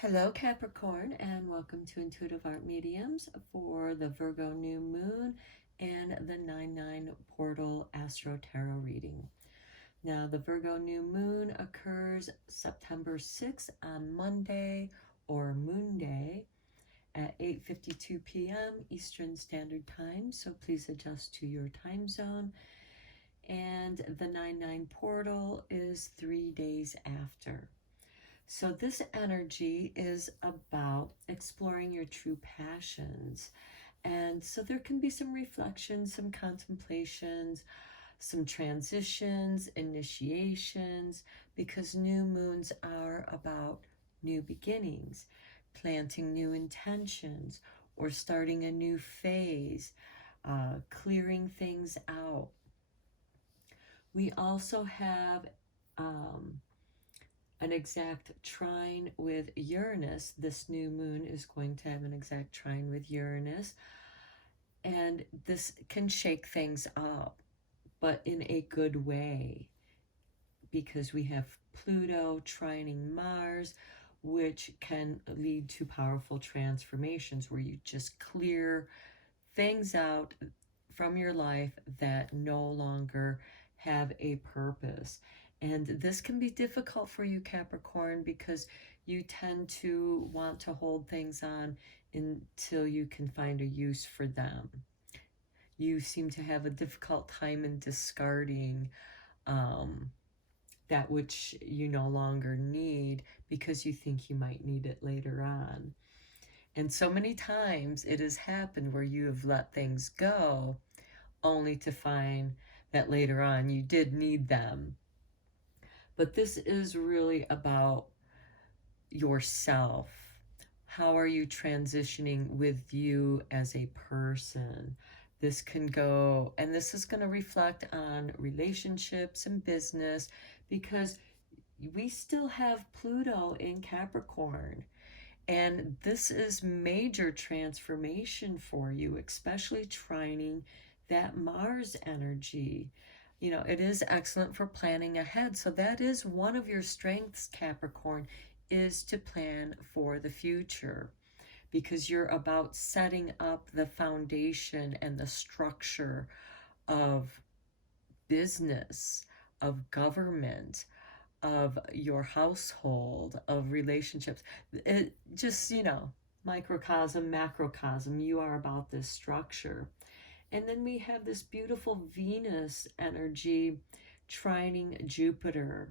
Hello, Capricorn, and welcome to Intuitive Art Mediums for the Virgo New Moon and the 9/9 Portal Astro Tarot reading. Now, the Virgo New Moon occurs September 6th on Monday or Moon Day at 8:52 p.m. Eastern Standard Time, so please adjust to your time zone. And the 9/9 Portal is 3 days after. So this energy is about exploring your true passions. And so there can be some reflections, some contemplations, some transitions, initiations, because new moons are about new beginnings, planting new intentions, or starting a new phase, clearing things out. We also have an exact trine with Uranus. This new moon is going to have an exact trine with Uranus, and this can shake things up, but in a good way, because we have Pluto trining Mars, which can lead to powerful transformations where you just clear things out from your life that no longer have a purpose. And this can be difficult for you, Capricorn, because you tend to want to hold things on until you can find a use for them. You seem to have a difficult time in discarding that which you no longer need because you think you might need it later on. And so many times it has happened where you have let things go only to find that later on you did need them. But this is really about yourself. How are you transitioning with you as a person? This can go, and this is going to reflect on relationships and business, because we still have Pluto in Capricorn. And this is major transformation for you, especially trining that Mars energy. You know, it is excellent for planning ahead. So that is one of your strengths, Capricorn, is to plan for the future, because you're about setting up the foundation and the structure of business, of government, of your household, of relationships. It just, microcosm, macrocosm, you are about this structure. And then we have this beautiful Venus energy trining Jupiter,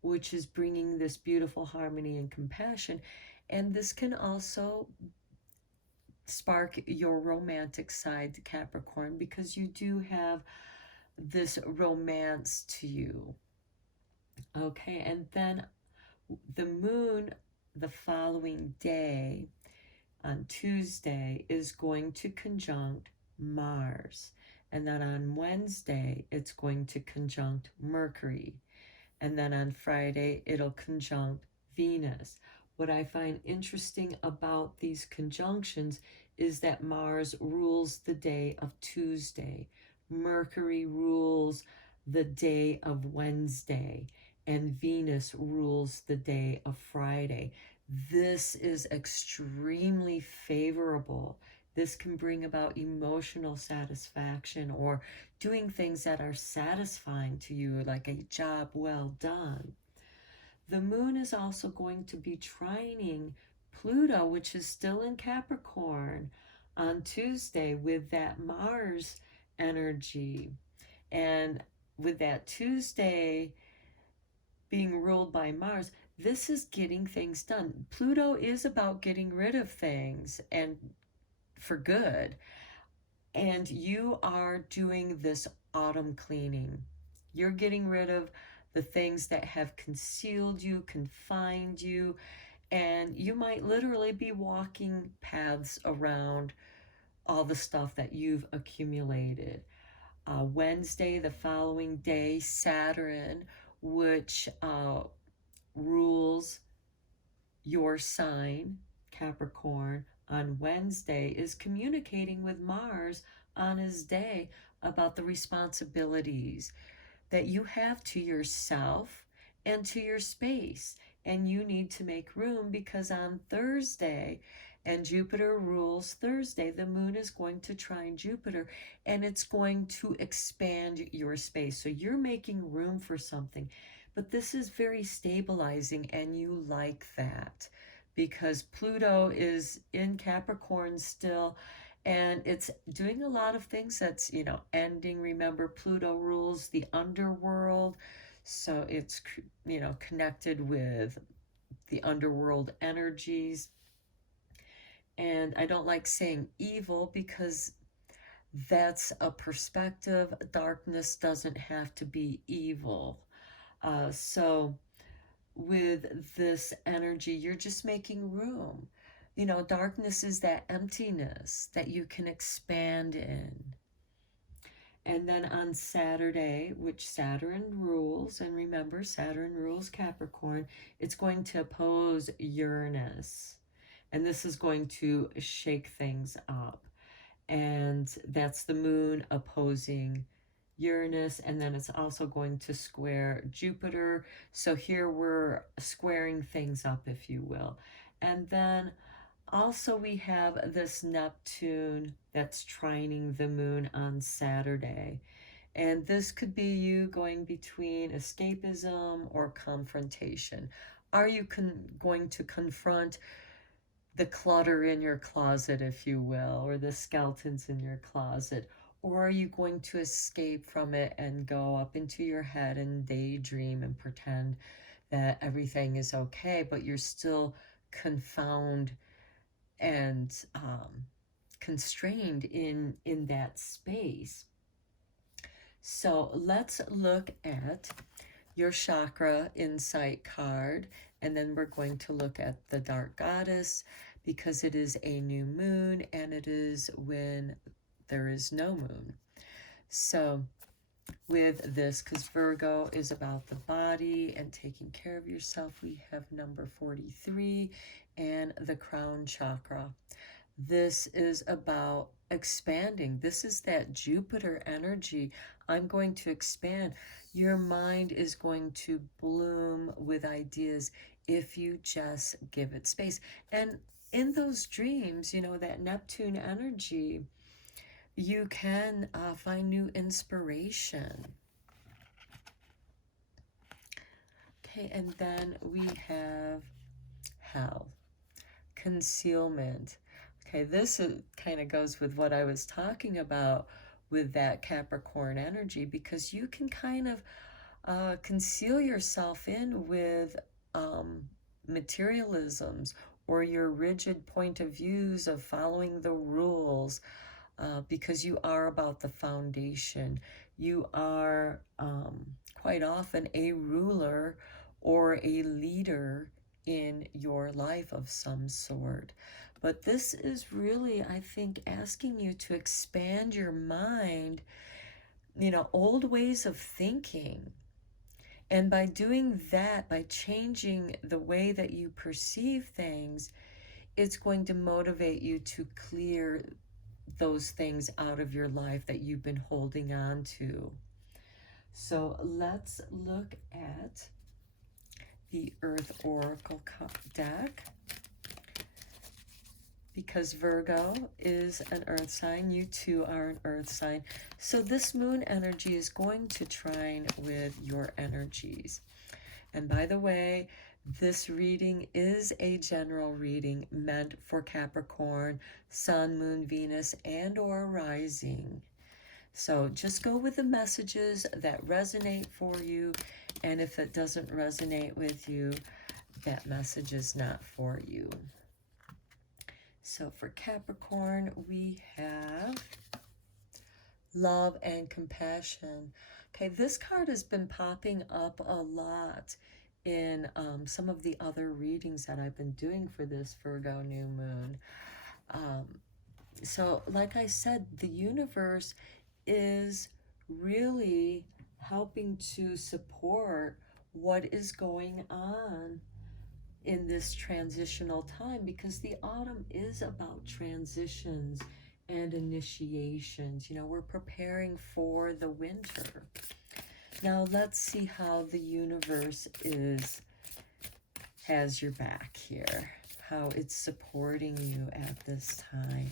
which is bringing this beautiful harmony and compassion. And this can also spark your romantic side, Capricorn, because you do have this romance to you. Okay, and then the moon the following day on Tuesday is going to conjunct Mars. And then on Wednesday, it's going to conjunct Mercury. And then on Friday, it'll conjunct Venus. What I find interesting about these conjunctions is that Mars rules the day of Tuesday. Mercury rules the day of Wednesday, and Venus rules the day of Friday. This is extremely favorable. This can bring about emotional satisfaction or doing things that are satisfying to you, like a job well done. The moon is also going to be trining Pluto, which is still in Capricorn, on Tuesday with that Mars energy. And with that Tuesday being ruled by Mars, this is getting things done. Pluto is about getting rid of things, and for good. And you are doing this autumn cleaning. You're getting rid of the things that have concealed you, confined you, and you might literally be walking paths around all the stuff that you've accumulated. Wednesday, the following day, Saturn, which rules your sign, Capricorn, on Wednesday, is communicating with Mars on his day about the responsibilities that you have to yourself and to your space. and you need to make room because on Thursday, and Jupiter rules Thursday, the moon is going to trine Jupiter and it's going to expand your space. So you're making room for something. But this is very stabilizing, and you like that because Pluto is in Capricorn still, and it's doing a lot of things that's, ending. Remember, Pluto rules the underworld, so it's, connected with the underworld energies. And I don't like saying evil because that's a perspective. Darkness doesn't have to be evil. So with this energy, you're just making room. Darkness is that emptiness that you can expand in. And then on Saturday, which Saturn rules, and remember, Saturn rules Capricorn, it's going to oppose Uranus. And this is going to shake things up. And that's the moon opposing Uranus, and then it's also going to square Jupiter. So here we're squaring things up, if you will. And then also we have this Neptune that's trining the moon on Saturday. And this could be you going between escapism or confrontation. Are you going to confront the clutter in your closet, if you will, or the skeletons in your closet? Or are you going to escape from it and go up into your head and daydream and pretend that everything is okay, but you're still confounded and constrained in that space? So let's look at your chakra insight card, and then we're going to look at the dark goddess because it is a new moon and it is when there is no moon. So with this, because Virgo is about the body and taking care of yourself, we have number 43 and the crown chakra. This is about expanding. This is that Jupiter energy. I'm going to expand. Your mind is going to bloom with ideas if you just give it space. And in those dreams, that Neptune energy, you can find new inspiration. Okay, and then we have hell, concealment. Okay, this kind of goes with what I was talking about with that Capricorn energy, because you can kind of conceal yourself in with materialisms or your rigid point of views of following the rules, because you are about the foundation. You are quite often a ruler or a leader in your life of some sort. But this is really, I think, asking you to expand your mind, old ways of thinking. And by doing that, by changing the way that you perceive things, it's going to motivate you to clear those things out of your life that you've been holding on to. So let's look at the Earth Oracle deck, because Virgo is an earth sign. You too are an earth sign. So this moon energy is going to trine with your energies. And by the way, this reading is a general reading meant for Capricorn, Sun, Moon, Venus, and or rising. So just go with the messages that resonate for you. And if it doesn't resonate with you, that message is not for you. So for Capricorn, we have love and compassion. Okay, this card has been popping up a lot in some of the other readings that I've been doing for this Virgo new moon. So like I said, the universe is really helping to support what is going on in this transitional time, because the autumn is about transitions and initiations. We're preparing for the winter. Now let's see how the universe is has your back here, how it's supporting you at this time.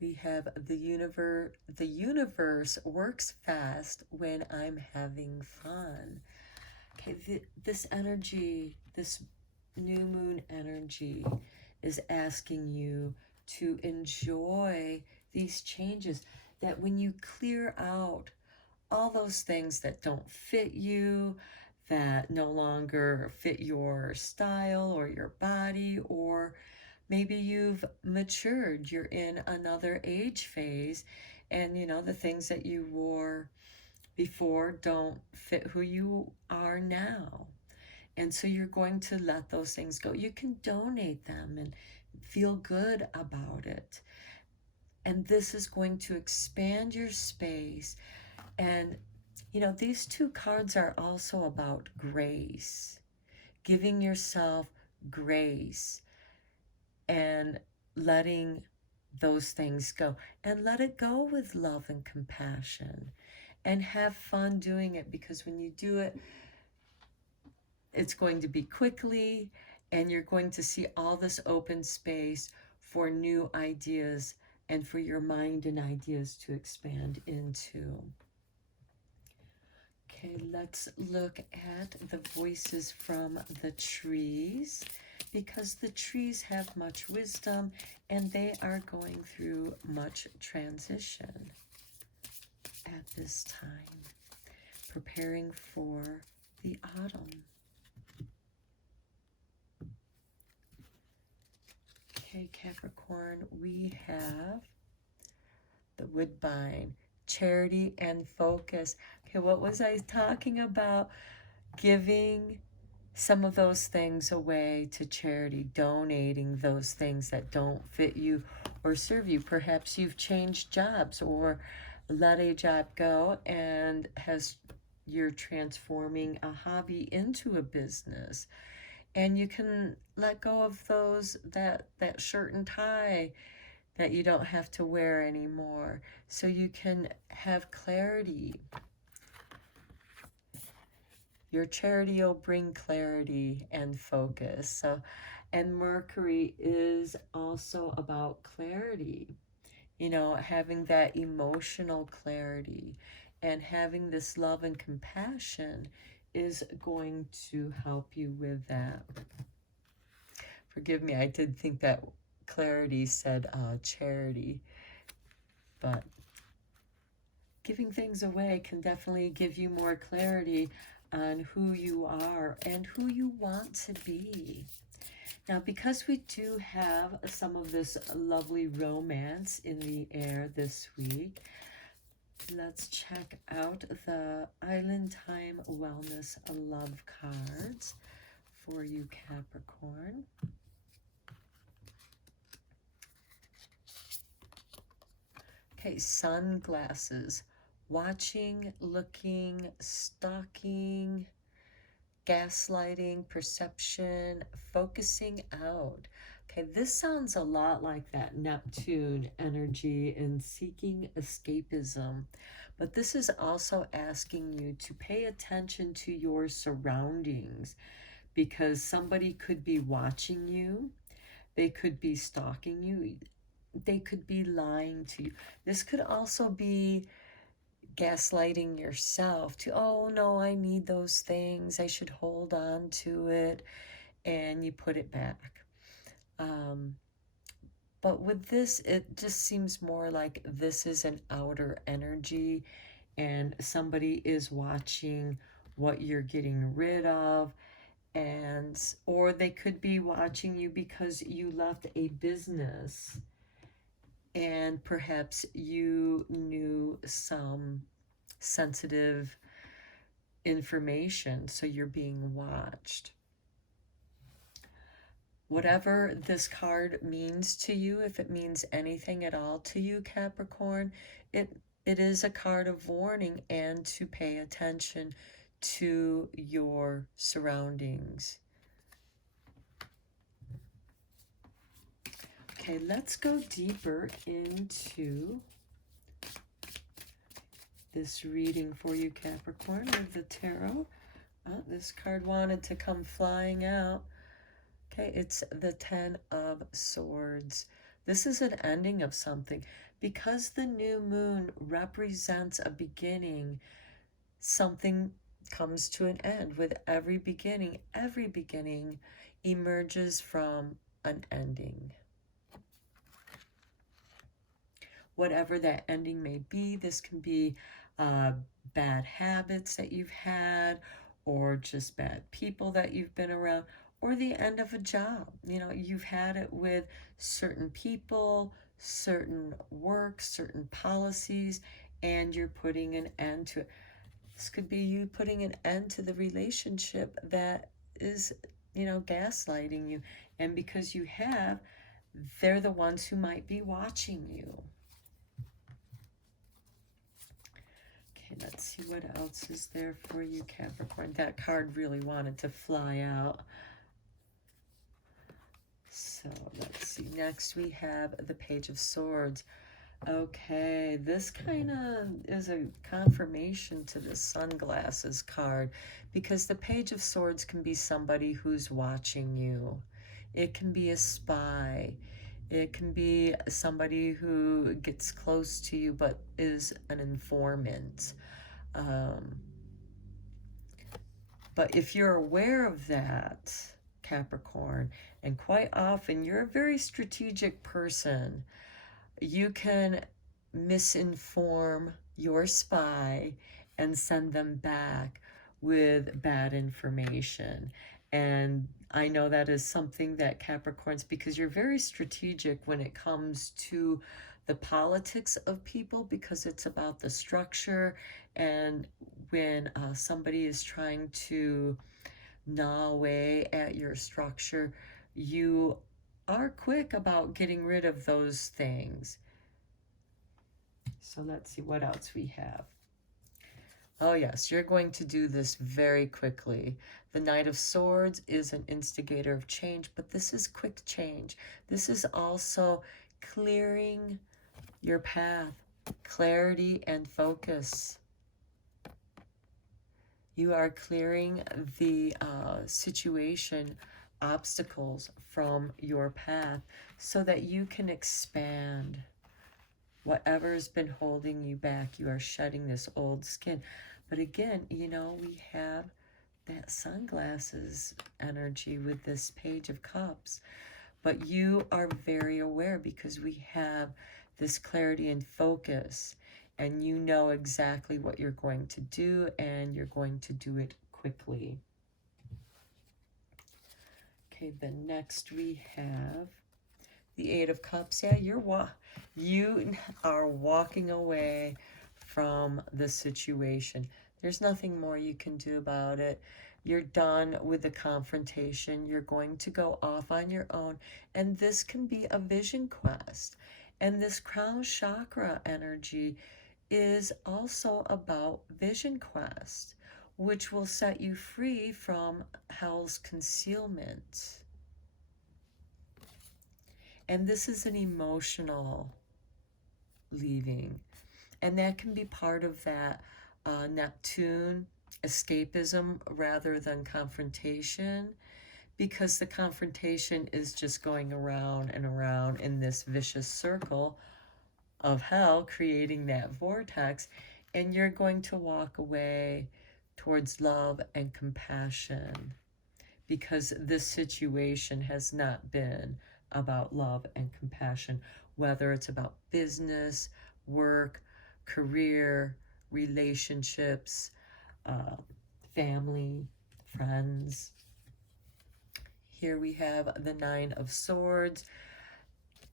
We have the universe. The universe works fast when I'm having fun. Okay, this energy, this new moon energy is asking you to enjoy these changes. That when you clear out all those things that don't fit you, that no longer fit your style or your body, or maybe you've matured, you're in another age phase, and you know, the things that you wore before don't fit who you are now. And so you're going to let those things go. You can donate them and feel good about it. And this is going to expand your space. And, you know, these two cards are also about grace, giving yourself grace and letting those things go. And let it go with love and compassion. And have fun doing it, because when you do it, it's going to be quickly, and you're going to see all this open space for new ideas and for your mind and ideas to expand into. Okay, let's look at the voices from the trees, because the trees have much wisdom and they are going through much transition at this time, preparing for the autumn. Okay, Capricorn, we have the Woodbine, charity and focus. Okay, what was I talking about? Giving some of those things away to charity, donating those things that don't fit you or serve you. Perhaps you've changed jobs or let a job go and you're transforming a hobby into a business. And you can let go of those, that shirt and tie that you don't have to wear anymore, so you can have clarity. Your charity will bring clarity and focus. So, and Mercury is also about clarity, you know, having that emotional clarity, and having this love and compassion is going to help you with that. Forgive me, I did think that clarity said charity, but giving things away can definitely give you more clarity on who you are and who you want to be. Now, because we do have some of this lovely romance in the air this week, let's check out the Island Time Wellness Love cards for you, Capricorn. Okay, sunglasses, watching, looking, stalking, gaslighting, perception, focusing out. Okay, this sounds a lot like that Neptune energy in seeking escapism. But this is also asking you to pay attention to your surroundings, because somebody could be watching you. They could be stalking you. They could be lying to you. This could also be gaslighting yourself to, oh no, I need those things, I should hold on to it, and you put it back. But with this, it just seems more like this is an outer energy, and somebody is watching what you're getting rid of, and or they could be watching you because you left a business and perhaps you knew some sensitive information, so you're being watched. Whatever this card means to you, if it means anything at all to you, Capricorn, it is a card of warning and to pay attention to your surroundings. Okay, let's go deeper into this reading for you, Capricorn, with the tarot. Oh, this card wanted to come flying out. Okay, it's the 10 of Swords. This is an ending of something. Because the new moon represents a beginning, something comes to an end. With every beginning emerges from an ending. Whatever that ending may be, this can be bad habits that you've had, or just bad people that you've been around, or the end of a job. You know, you've had it with certain people, certain work, certain policies, and you're putting an end to it. This could be you putting an end to the relationship that is, you know, gaslighting you. And because you have, they're the ones who might be watching you. Okay, let's see what else is there for you, Capricorn. That card really wanted to fly out. So let's see. Next we have the Page of Swords. Okay, this kind of is a confirmation to the sunglasses card, because the Page of Swords can be somebody who's watching you. It can be a spy. It can be somebody who gets close to you but is an informant. But if you're aware of that, Capricorn, and quite often you're a very strategic person, you can misinform your spy and send them back with bad information. And I know that is something that Capricorns, because you're very strategic when it comes to the politics of people, because it's about the structure. And when somebody is trying to gnaw away at your structure, you are quick about getting rid of those things. So let's see what else we have. Oh yes, you're going to do this very quickly. The Knight of Swords is an instigator of change, but this is quick change. This is also clearing your path, clarity and focus. You are clearing the situation, obstacles from your path, so that you can expand. Whatever has been holding you back, you are shedding this old skin. But again, you know, we have that sunglasses energy with this Page of Cups. But you are very aware, because we have this clarity and focus, and you know exactly what you're going to do, and you're going to do it quickly. Okay, then next we have the Eight of Cups. Yeah, you are walking away from the situation. There's nothing more you can do about it. You're done with the confrontation. You're going to go off on your own. And this can be a vision quest. And this crown chakra energy is also about vision quest, which will set you free from hell's concealment. And this is an emotional leaving. And that can be part of that Neptune escapism rather than confrontation, because the confrontation is just going around and around in this vicious circle of hell, creating that vortex. And you're going to walk away towards love and compassion, because this situation has not been about love and compassion, whether it's about business, work, career, relationships, family, friends. Here we have the Nine of Swords,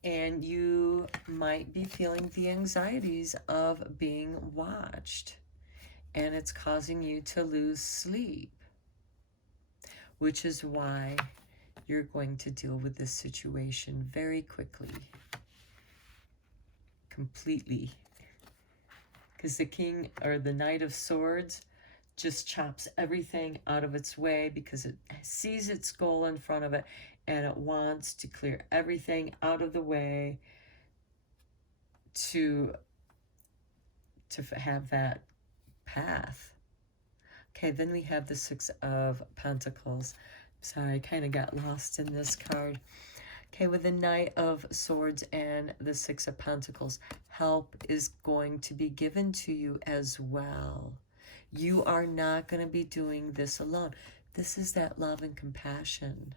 and you might be feeling the anxieties of being watched, and it's causing you to lose sleep, which is why you're going to deal with this situation very quickly, completely. Because the King, or the Knight of Swords, just chops everything out of its way, because it sees its goal in front of it, and it wants to clear everything out of the way to have that path. Okay, then we have the Six of Pentacles. Sorry, I kind of got lost in this card. Okay, with the Knight of Swords and the Six of Pentacles, help is going to be given to you as well. You are not going to be doing this alone. This is that love and compassion.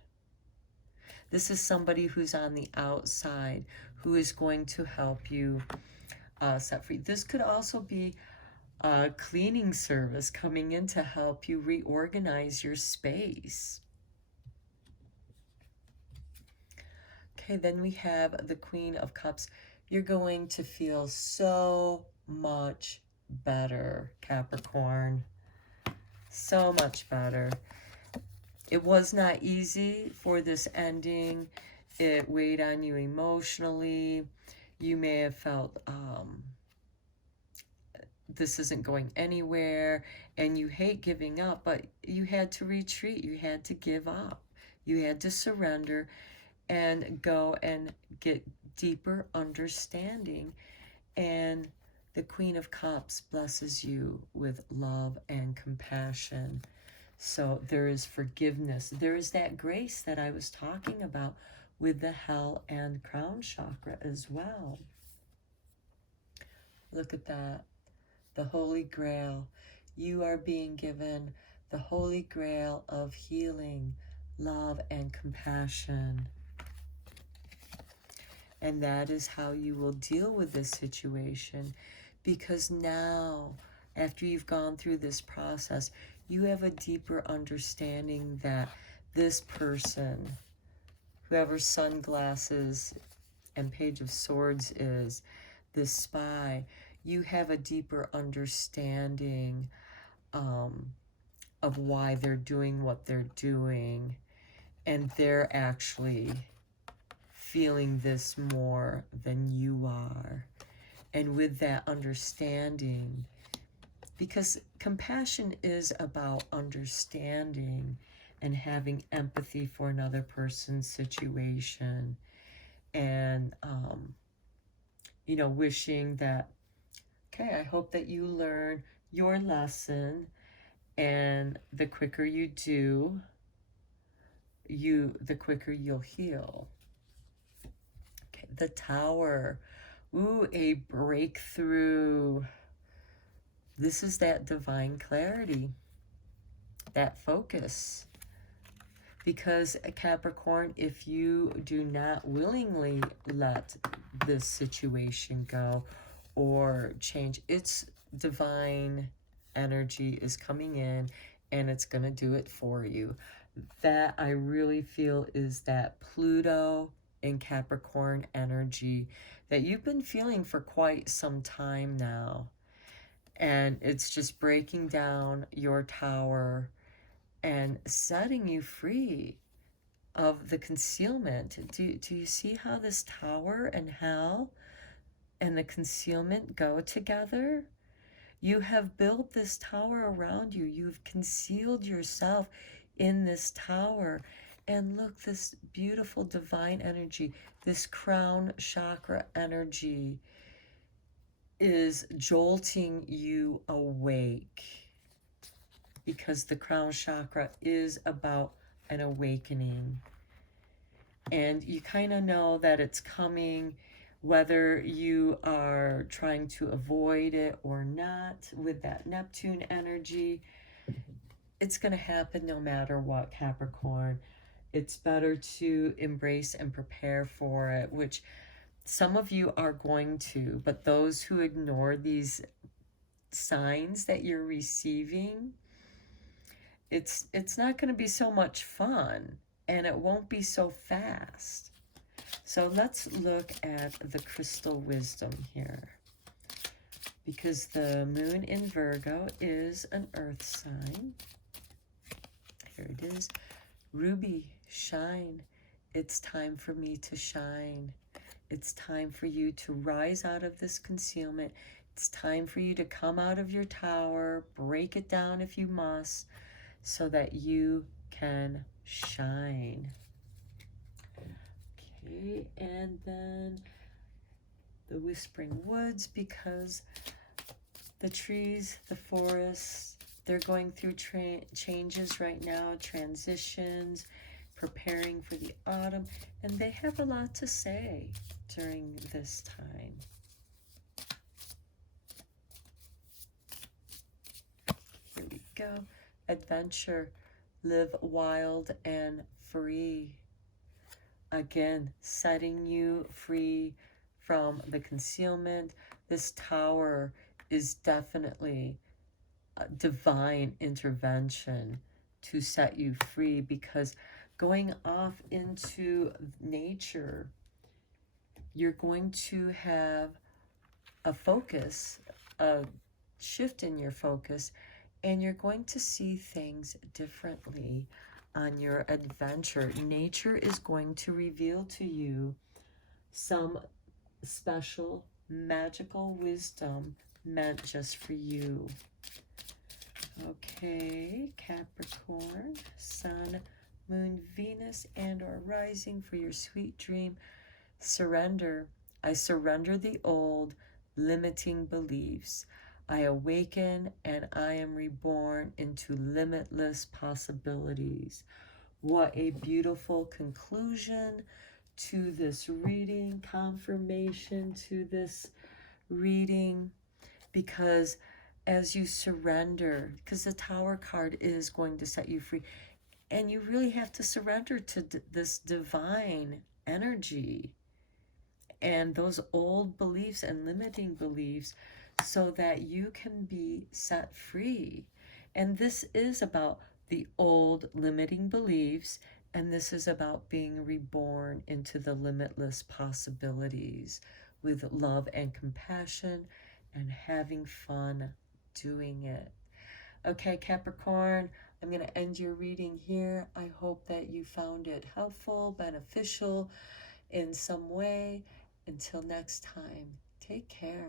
This is somebody who's on the outside who is going to help you set free. This could also be a cleaning service coming in to help you reorganize your space. Okay, then we have the Queen of Cups. You're going to feel so much better, Capricorn. So much better. It was not easy for this ending. It weighed on you emotionally. You may have felt this isn't going anywhere, and you hate giving up, but you had to retreat. You had to give up. You had to surrender and go and get deeper understanding. And the Queen of Cups blesses you with love and compassion. So there is forgiveness. There is that grace that I was talking about with the Hell and Crown Chakra as well. Look at that. The Holy Grail. You are being given the Holy Grail of healing, love, and compassion. And that is how you will deal with this situation. Because now, after you've gone through this process, you have a deeper understanding that this person, whoever Sunglasses and Page of Swords is, this spy, you have a deeper understanding of why they're doing what they're doing. And they're actually feeling this more than you are. And with that understanding, because compassion is about understanding and having empathy for another person's situation, and you know, wishing that, okay, I hope that you learn your lesson, and the quicker you do, the quicker you'll heal. Okay, the Tower. Ooh, a breakthrough. This is that divine clarity, that focus. Because Capricorn, if you do not willingly let this situation go or change, its divine energy is coming in and it's going to do it for you. That I really feel is that Pluto and Capricorn energy that you've been feeling for quite some time now. And it's just breaking down your tower and setting you free of the concealment. Do you see how this tower and hell and the concealment go together? You have built this tower around you. You've concealed yourself in this tower. And look, this beautiful divine energy, this crown chakra energy is jolting you awake, because the crown chakra is about an awakening. And you kind of know that it's coming, whether you are trying to avoid it or not. With that Neptune energy, it's going to happen no matter what, Capricorn. It's better to embrace and prepare for it, which some of you are going to, but those who ignore these signs that you're receiving, it's not going to be so much fun, and it won't be so fast. So let's look at the crystal wisdom here, because the moon in Virgo is an earth sign. Here it is. Ruby, shine. It's time for me to shine. It's time for you to rise out of this concealment. It's time for you to come out of your tower, break it down if you must, so that you can shine. Okay, and then the Whispering Woods, because The trees, the forests, they're going through changes right now, transitions, preparing for the autumn, and they have a lot to say during this time. Here we go. Adventure, live wild and free. Again, setting you free from the concealment. This Tower is definitely a divine intervention to set you free, because going off into nature, you're going to have a focus, a shift in your focus, and you're going to see things differently on your adventure. Nature is going to reveal to you some special magical wisdom meant just for you. Okay, Capricorn, Sun, Moon, Venus, and or rising for your sweet dream. Surrender. I surrender the old limiting beliefs. I awaken and I am reborn into limitless possibilities. What a beautiful conclusion to this reading, confirmation to this reading, because as you surrender, because the Tower card is going to set you free, and you really have to surrender to this divine energy and those old beliefs and limiting beliefs so that you can be set free. And this is about the old limiting beliefs, and this is about being reborn into the limitless possibilities with love and compassion and having fun doing it. Okay, Capricorn, I'm going to end your reading here. I hope that you found it helpful, beneficial in some way. Until next time, take care.